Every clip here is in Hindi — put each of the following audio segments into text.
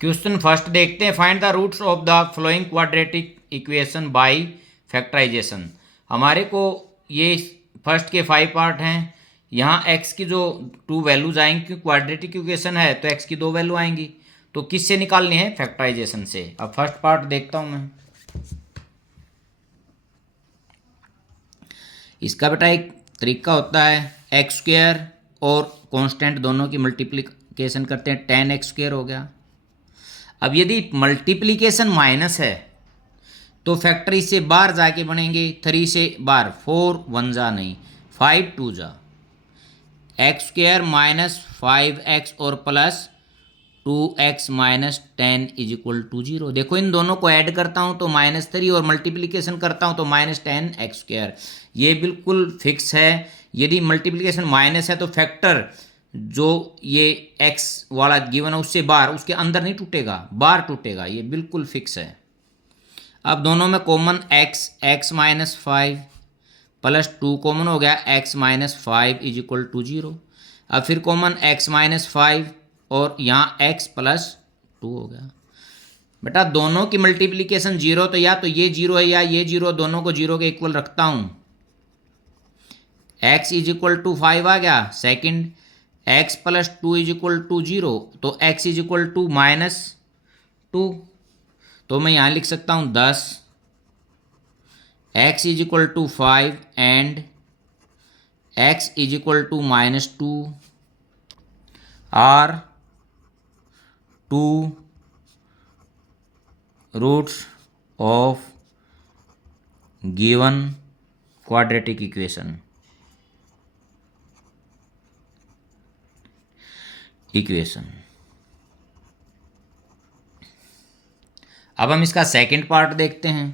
क्वेश्चन फर्स्ट देखते हैं। Find the roots of the following quadratic equation by factorisation. हमारे को ये फर्स्ट के 5 पार्ट हैं। यहाँ x की जो 2 वैल्यूज आएंगी, क्योंकि क्वाड्रेटिक इक्वेशन है तो x की 2 वैल्यू आएंगी, तो किससे निकालनी है? फैक्टराइजेशन से। अब फर्स्ट पार्ट देखता हूँ मैं। इसका बेटा एक तरीका होता है, एक्स स्क्वायर और कांस्टेंट दोनों की मल्टीप्लिकेशन करते हैं, 10x² हो गया। अब यदि मल्टीप्लिकेशन माइनस है तो फैक्टरी से बाहर जाके बनेंगे, 3 से बाहर, 4 1 जा नहीं, 5 2 जा, x² माइनस 5x और plus 2x minus 10 is equal to 0। देखो इन दोनों को ऐड करता हूं तो -3 और मल्टीप्लिकेशन करता हूं तो -10x²। ये बिल्कुल फिक्स है। यदि मल्टीप्लिकेशन माइनस है तो फैक्टर जो ये x वाला गिवन है उससे बाहर, उसके अंदर नहीं टूटेगा, बाहर टूटेगा, ये बिल्कुल फिक्स है। अब दोनों में common x minus 5 plus 2 common हो गया, x minus 5 is equal to 0। अब फिर कॉमन x माइनस 5 और यहाँ x प्लस 2 हो गया। बेटा दोनों की मल्टीप्लिकेशन 0, तो या तो ये 0 है या ये 0, दोनों को 0 के इक्वल रखता हूँ। x इज इक्वल टू 5 आ गया। Second x plus 2 is equal to 0, तो x इज इक्वल टू -2, तो मैं यहाँ लिख सकता हूँ 10, x is equal to 5 and x is equal to -2 are 2 roots of given quadratic equation. अब हम इसका सेकंड पार्ट देखते हैं।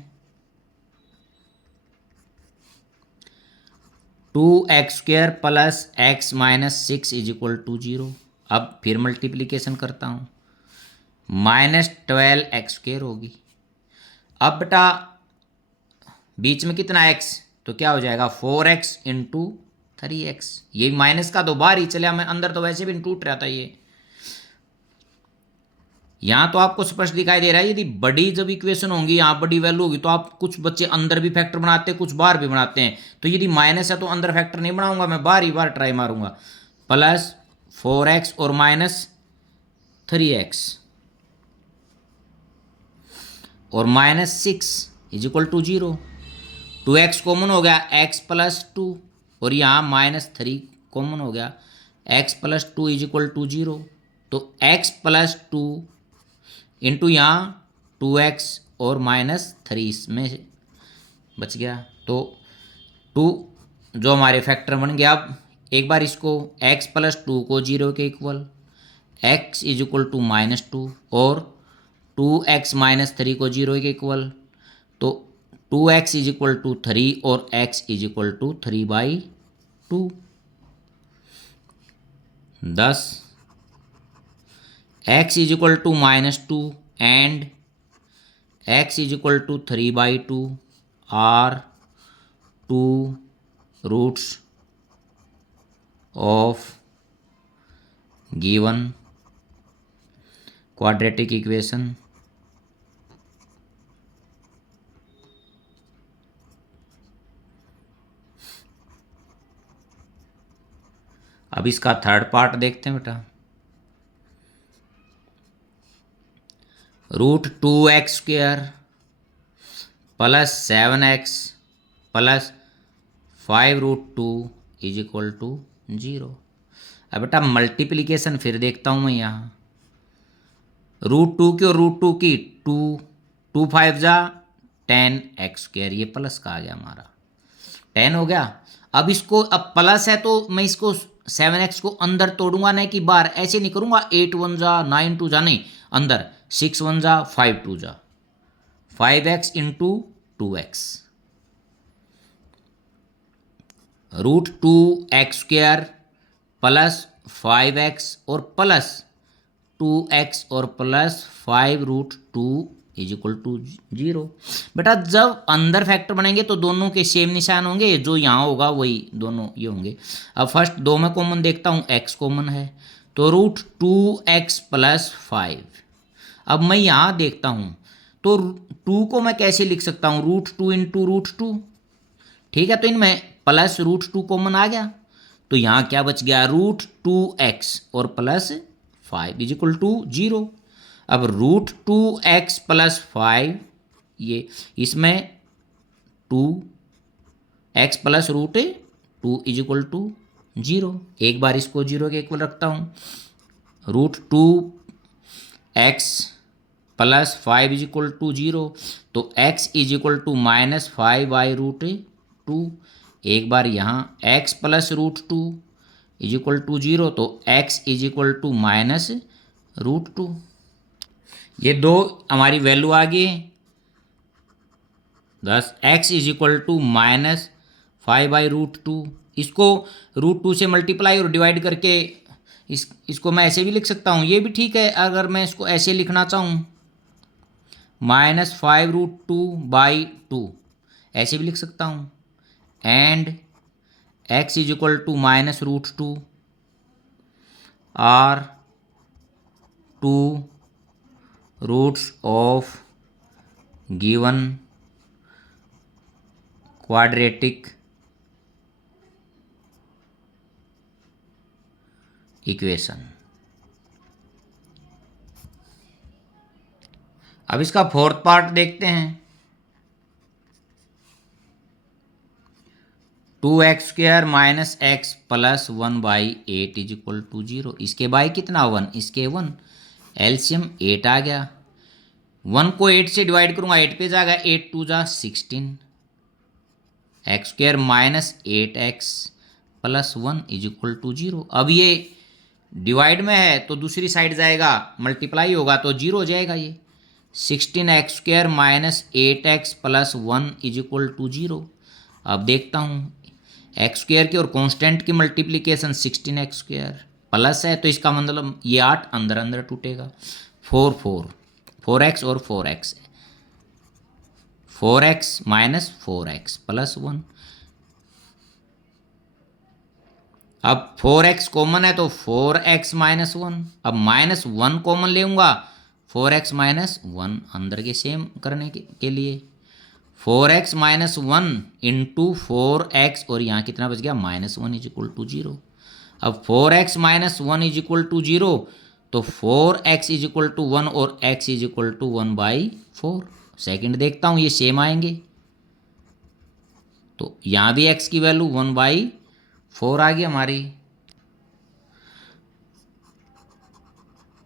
2x² plus x minus 6 is equal to 0। अब फिर मल्टीप्लिकेशन करता हूँ, -12x² होगी। अब बेटा बीच में कितना x, तो क्या हो जाएगा 4x इंटू 3x। ये माइनस का 2 बार ही चला, मैं अंदर तो वैसे भी टूट रहा था ये। यहाँ तो आपको स्पष्ट दिखाई दे रहा है, यदि बड़ी जब इक्वेशन होंगी, यहाँ बड़ी वैल्यू होगी, तो आप कुछ बच्चे अंदर भी फैक्टर बनाते हैं, कुछ बाहर भी बनाते हैं। तो यदि माइनस है तो अंदर फैक्टर नहीं बनाऊंगा, मैं बाहर ही बाहर ट्राई मारूंगा। प्लस 4x और माइनस 3x और -6 is equal to 0। 2x common हो गया, x प्लस 2 और यहाँ -3 कॉमन हो गया, x plus 2 is equal to 0। तो x प्लस 2 इंटू यहाँ 2x और -3 इसमें बच गया, तो 2 जो हमारे फैक्टर बन गया। अब एक बार इसको x प्लस 2 को 0 के equal, x is equal to -2 और 2x माइनस 3 को 0 के इक्वल, तो 2x इज इक्वल टू 3 और x is equal to 3/2। 10 x is equal to -2 and x is equal to 3/2 are 2 roots of given quadratic equation. अब इसका थर्ड पार्ट देखते हैं बेटा। √2x² plus 7x plus 5√2 is equal to 0। अब बेटा मल्टीप्लिकेशन फिर देखता हूँ मैं यहाँ। √2 की और √2 की 2 5 जा 10x², ये प्लस का आ गया हमारा, 10 हो गया। अब इसको, अब प्लस है तो मैं इसको 7x को अंदर तोड़ूंगा, नहीं कि बाहर, ऐसे नहीं करूंगा 8 1 जा 9 2 जा, नहीं, अंदर 6 1 जा 5 2 जा, 5x into 2x। √2x² plus 5x और प्लस 2x और प्लस 5√2 इज इक्वल टू 0। बेटा जब अंदर फैक्टर बनेंगे तो दोनों के सेम निशान होंगे, जो यहाँ होगा वही दोनों ये होंगे। अब फर्स्ट 2 में कॉमन देखता हूँ, x कॉमन है, तो √2x प्लस 5। अब मैं यहाँ देखता हूँ तो 2 को मैं कैसे लिख सकता हूँ, √2 इंटू √2, ठीक है। तो इनमें प्लस √2 कॉमन आ गया, तो यहाँ क्या बच गया, √2x और प्लस 5 इज इक्वल टू 0। अब √2x प्लस 5, ये इसमें 2x plus √2 is equal to 0। एक बार इसको 0 के इक्वल रखता हूँ, √2x plus 5 is equal to 0, तो x इज इक्वल टू -5/√2। एक बार यहाँ x plus √2 is equal to 0, तो x इज इक्वल टू -√2। ये दो हमारी वैल्यू आ गई। Thus x is equal to -5/√2। इसको √2 से मल्टीप्लाई और डिवाइड करके इसको मैं ऐसे भी लिख सकता हूँ, ये भी ठीक है। अगर मैं इसको ऐसे लिखना चाहूँ -5√2/2 ऐसे भी लिख सकता हूँ, and x is equal to -√2 are 2 roots of given quadratic equation. अब इसका फोर्थ पार्ट देखते हैं। 2x² minus x plus 1/8 is equal to 0। इसके बाई कितना 1, इसके 1, एलसीएम 8 आ गया। 1 को 8 से डिवाइड करूंगा 8 पे जाएगा, 8 2 जा 16, x² minus 8x plus 1 is equal to 0। अब ये डिवाइड में है तो दूसरी साइड जाएगा, मल्टीप्लाई होगा तो 0 हो जाएगा। ये 16x² minus 8x plus 1 is equal to 0। अब देखता हूँ x² की और कांस्टेंट की मल्टीप्लिकेशन 16x² प्लस है, तो इसका मतलब ये 8 अंदर अंदर टूटेगा, 4x और 4x माइनस 4x प्लस 1। अब 4x कॉमन है तो 4x माइनस 1, अब -1 कॉमन लेऊंगा, 4x माइनस 1 अंदर के सेम करने के लिए 4x माइनस 1 इंटू 4x, और यहाँ कितना बच गया -1 इज इक्वल टू 0। अब 4x minus 1 is equal to 0, तो 4x इज इक्वल टू 1 और x is equal to 1/4। Second देखता हूँ ये सेम आएंगे, तो यहाँ भी x की वैल्यू 1/4 आ गई हमारी।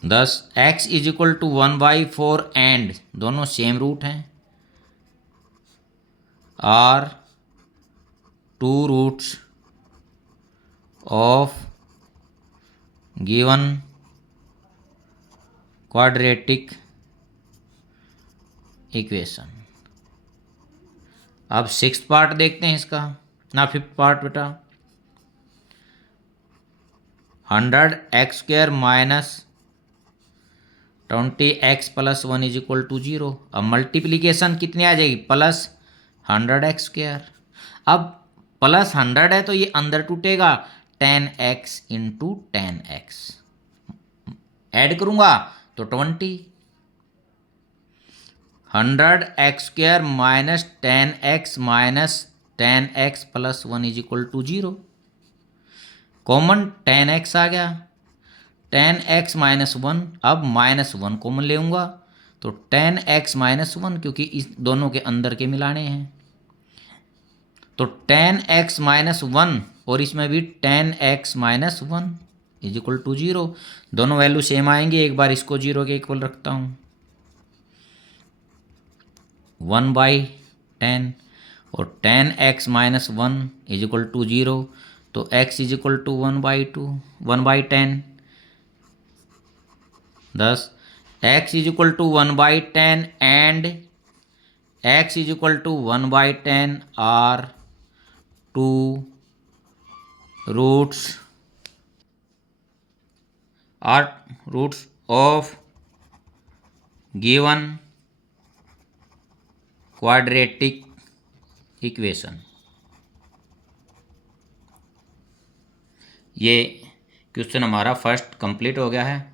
thus x is equal to 1/4 and दोनों सेम रूट हैं, are 2 roots of given quadratic equation. अब 6th पार्ट देखते हैं इसका, ना 5th पार्ट बेटा। 100x² minus 20x plus 1 is equal to 0। अब मल्टीप्लीकेशन कितनी आ जाएगी, प्लस 100x²। अब प्लस 100 है तो ये अंदर टूटेगा, 10x इंटू 10x ऐड करूंगा तो 20। 100x² minus 10x plus 1 is equal to 0। Common 10x आ गया, 10x माइनस 1, अब -1 कॉमन लेऊंगा तो 10x माइनस 1, क्योंकि इस दोनों के अंदर के मिलाने हैं, तो 10x माइनस 1 और इसमें भी 10x minus 1 is equal to 0। दोनों वैल्यू सेम आएंगे। एक बार इसको 0 के इक्वल रखता हूँ, 1/10 और 10x minus 1 is equal to 0, तो x is equal to 1/10। thus x is equal to 1/10 and x is equal to 1/10 are 2 roots of given quadratic equation. ये क्वेश्चन हमारा फर्स्ट कंप्लीट हो गया है।